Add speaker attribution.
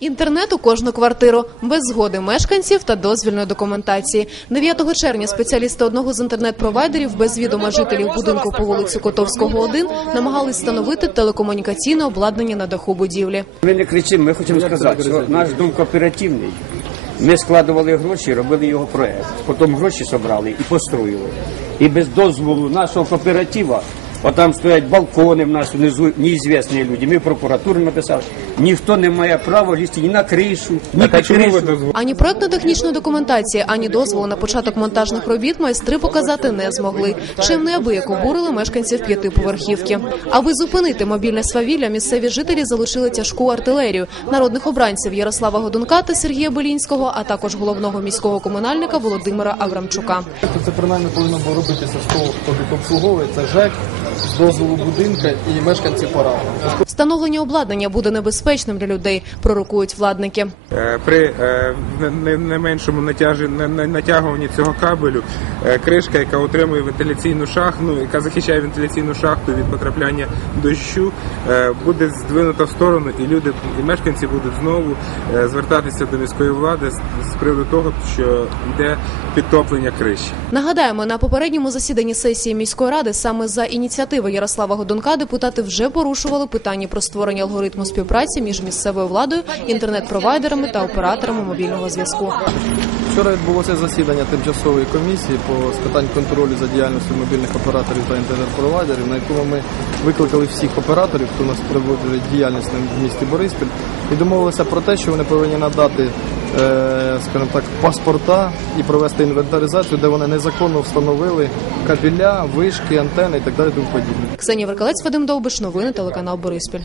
Speaker 1: Інтернет у кожну квартиру без згоди мешканців та дозвільної документації. 9 червня спеціалісти одного з інтернет-провайдерів без відома жителів будинку по вулиці Котовського 1 намагались встановити телекомунікаційне обладнання на даху будівлі.
Speaker 2: Ми не кричимо, ми хочемо сказати, що наш дом кооперативний. Ми складували гроші, робили його проект. Потім гроші зібрали і построїли. І без дозволу нашого кооператива, отам стоять балкони в нас внизу, неізвісні люди. Ми в прокуратуру написали. Ніхто не має права лізти ні на кришу, ні під кришу.
Speaker 1: Ані проектно-технічної документації, ані дозволу на початок монтажних робіт майстри показати не змогли. Чим неабияк обурили мешканців п'ятиповерхівки. Аби зупинити мобільне свавілля, місцеві жителі залучили тяжку артилерію народних обранців Ярослава Годунка та Сергія Белінського, а також головного міського комунальника Володимира Аврамчука.
Speaker 3: Тобто Це принаймні повинно було робитися з того, хто обслуговує, це ЖЕК, з дозволу будинка і мешканці пора.
Speaker 1: Встановлення обладнання буде небезпечним для людей, пророкують владники.
Speaker 4: Е, При е, не- меншому натягуванні цього кабелю е, кришка, яка утримує вентиляційну шахту, яка захищає вентиляційну шахту від потрапляння дощу, буде здвинута в сторону, і люди і мешканці будуть знову звертатися до міської влади з, приводу того, що йде підтоплення криші.
Speaker 1: Нагадаємо, на попередньому засіданні сесії міської ради саме за ініціативи Ярослава Годунка депутати вже порушували питання про створення алгоритму співпраці між місцевою владою, інтернет-провайдерами та операторами мобільного зв'язку.
Speaker 3: Вчора відбулося засідання тимчасової комісії по з питань контролю за діяльністю мобільних операторів та інтернет-провайдерів, на якому ми викликали всіх операторів, хто нас проводить діяльність в місті Бориспіль, і домовилися про те, що вони повинні надати, скажімо так, паспорта і провести інвентаризацію, де вони незаконно встановили кабеля, вишки, антени і так далі. Тому подібне.
Speaker 1: Ксенія Веркалець, Вадим Довбиш, новини телеканал Бориспіль.